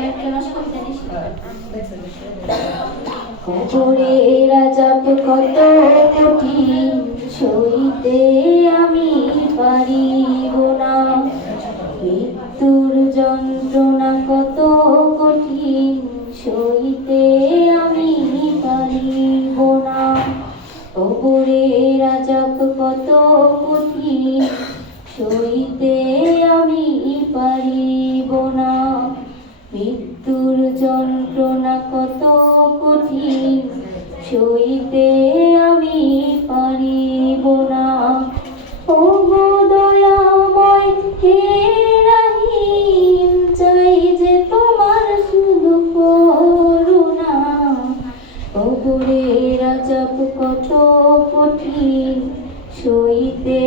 অসুবিধা রাজাব কত কঠিন, সইতে আমি পারিব না। মৃত্যুর যন্ত্রণা কত কঠিন, সইতে আমি পারিব না। কবরে রাজাব কত মৃত্যুর যন্ত্রণা কত কঠিন, সইতে আমি পারিব না চাই যে তোমার শুধু কত কঠিন, সইতে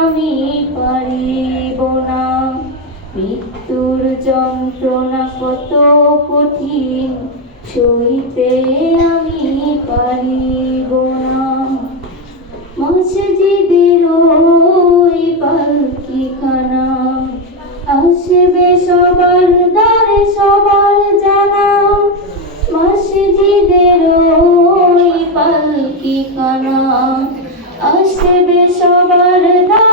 আমি পারিব যন্ত্রণা কত কঠিন, সইতে আমি পারিব না। মসজিদের ওই পালকিখানা, আসবে সবার দ্বারে সবার জানা। মসজিদের ওই পালকিখানা, আসবে সবার দ্বারে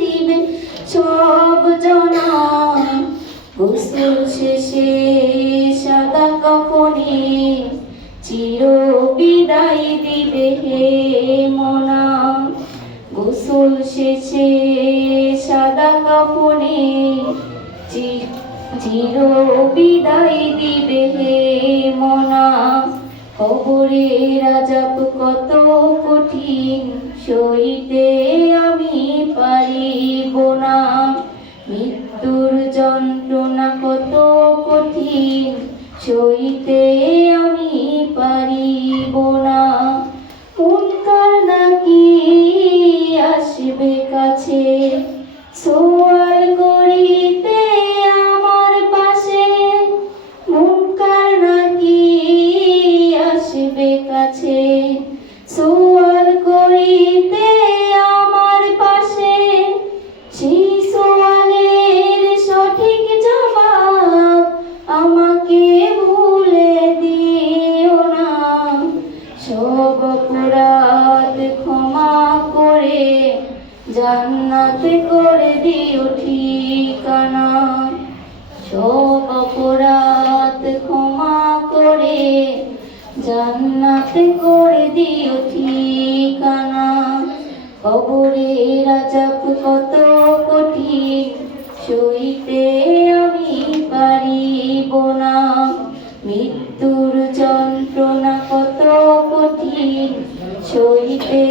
দিবে সব জনা গোসল শেষে সাদা কখনে চির বিদায় দিবে হে মনা। গোসল শেষে সাদা কাপনে চির বিদায় দিবে হে মনা। কবরে রাজাব কত কঠিন, সইতে মৃত্যুর যন্ত্রণা কত কঠিন, সইতে আমি পারিব না। মুনকার নাকি আসবে কাছে? সোয়াল করিতে আমার পাশে। মুনকার নাকি আসবে কাছে? সোয়াল করিতে জান্নাত করে দিও ঠিকানা। সব অপরাধ ক্ষমা করে জান্নাত করে দিও ঠিকানা। কবরে রাজাব কত কঠিন, সইতে আমি পারিব না। মৃত্যুর যন্ত্রণা কত কঠিন, সইতে